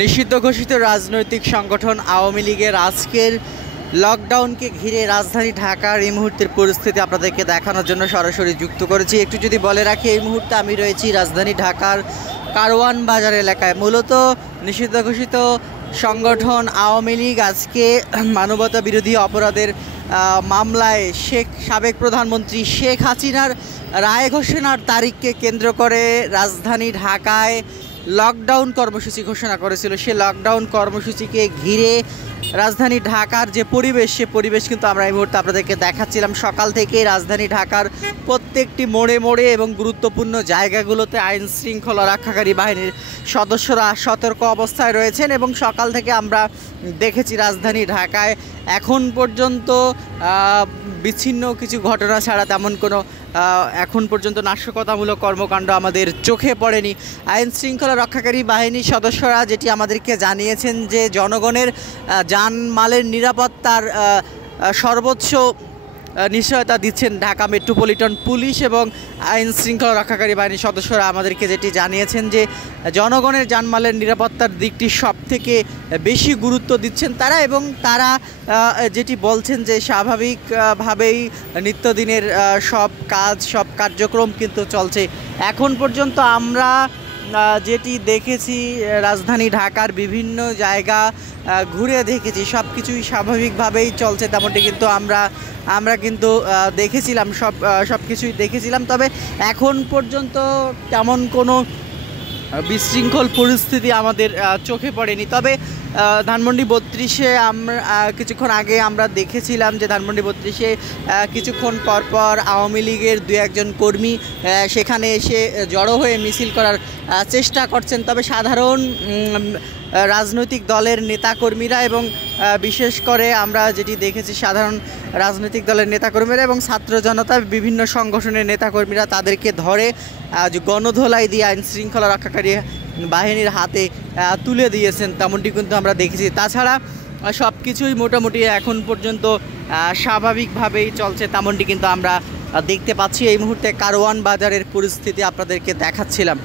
নিষিদ্ধ ঘোষিত রাজনৈতিক সংগঠন আওয়ামী লীগের আজকের লকডাউনকে ঘিরে রাজধানী ঢাকার এই মুহূর্তের পরিস্থিতি আপনাদেরকে দেখানোর জন্য সরাসরি যুক্ত করেছি। একটু যদি বলে রাখি, এই মুহূর্তে আমি রয়েছি রাজধানী ঢাকার কারওয়ান বাজার এলাকায়। মূলত নিষিদ্ধ ঘোষিত সংগঠন আওয়ামী লীগ আজকে মানবতা বিরোধী অপরাধের মামলায় সাবেক প্রধানমন্ত্রী শেখ হাসিনার রায় ঘোষণার তারিখকে কেন্দ্র করে রাজধানী ঢাকায় লকডাউন কর্মসূচি ঘোষণা করেছিল। সে লকডাউন কর্মসূচিকে ঘিরে রাজধানী ঢাকার যে পরিবেশ, সে পরিবেশ কিন্তু আমরা এই মুহূর্তে আপনাদেরকে দেখাচ্ছিলাম। সকাল থেকে রাজধানী ঢাকার প্রত্যেকটি মোড়ে মোড়ে এবং গুরুত্বপূর্ণ জায়গাগুলোতে আইন শৃঙ্খলা রক্ষাকারী বাহিনীর সদস্যরা সতর্ক অবস্থায় রয়েছেন এবং সকাল থেকে আমরা দেখেছি রাজধানী ঢাকায় এখন পর্যন্ত বিচ্ছিন্ন কিছু ঘটনা ছাড়া তেমন কোনো এখন পর্যন্ত নাশকতামূলক কর্মকাণ্ড আমাদের চোখে পড়েনি। আইন শৃঙ্খলা রক্ষাকারী বাহিনীর সদস্যরা যেটি আমাদেরকে জানিয়েছেন যে জনগণের জানমালের নিরাপত্তার সর্বোচ্চ নিশ্চয়তা দিচ্ছেন ঢাকা মেট্রোপলিটন পুলিশ এবং আইন শৃঙ্খলা রক্ষাকারী বাহিনীর সদস্যরা আমাদেরকে যেটি জানিয়েছেন যে জনগণের জানমালের নিরাপত্তার দিকটি সবথেকে বেশি গুরুত্ব দিচ্ছেন তারা, এবং তারা যেটি বলছেন যে স্বাভাবিকভাবেই নিত্যদিনের সব কার্যক্রম কিন্তু চলছে। এখন পর্যন্ত আমরা যেটি দেখেছি রাজধানী ঢাকার বিভিন্ন জায়গা ঘুরে দেখেছি, সব কিছুই স্বাভাবিকভাবেই চলছে তেমনটি কিন্তু আমরা কিন্তু দেখেছিলাম, সব কিছুই দেখেছিলাম। তবে এখন পর্যন্ত তেমন কোনো বিশৃঙ্খল পরিস্থিতি আমাদের চোখে পড়েনি। তবে ধানমন্ডি 32-এ আমরা কিছুক্ষণ আগে আমরা দেখেছিলাম যে ধানমন্ডি 32-এ কিছুক্ষণ পরপর আওয়ামী লীগের 2-1 কর্মী সেখানে এসে জড়ো হয়ে মিছিল করার চেষ্টা করছেন। তবে সাধারণ রাজনৈতিক দলের নেতাকর্মীরা এবং বিশেষ করে আমরা যেটি দেখেছি সাধারণ রাজনৈতিক দলের নেতাকর্মীরা এবং ছাত্র জনতা বিভিন্ন সংগঠনের নেতাকর্মীরা তাদেরকে ধরে গণধোলাই দিয়ে আইন শৃঙ্খলা রক্ষাকারী বাহিনীর হাতে তুলে দিয়েছেন তেমনটি কিন্তু আমরা দেখেছি। তাছাড়া সব কিছুই মোটামুটি এখন পর্যন্ত স্বাভাবিকভাবেই চলছে তেমনটি কিন্তু আমরা দেখতে পাচ্ছি। এই মুহূর্তে কারওয়ান বাজারের পরিস্থিতি আপনাদেরকে দেখাচ্ছিলাম।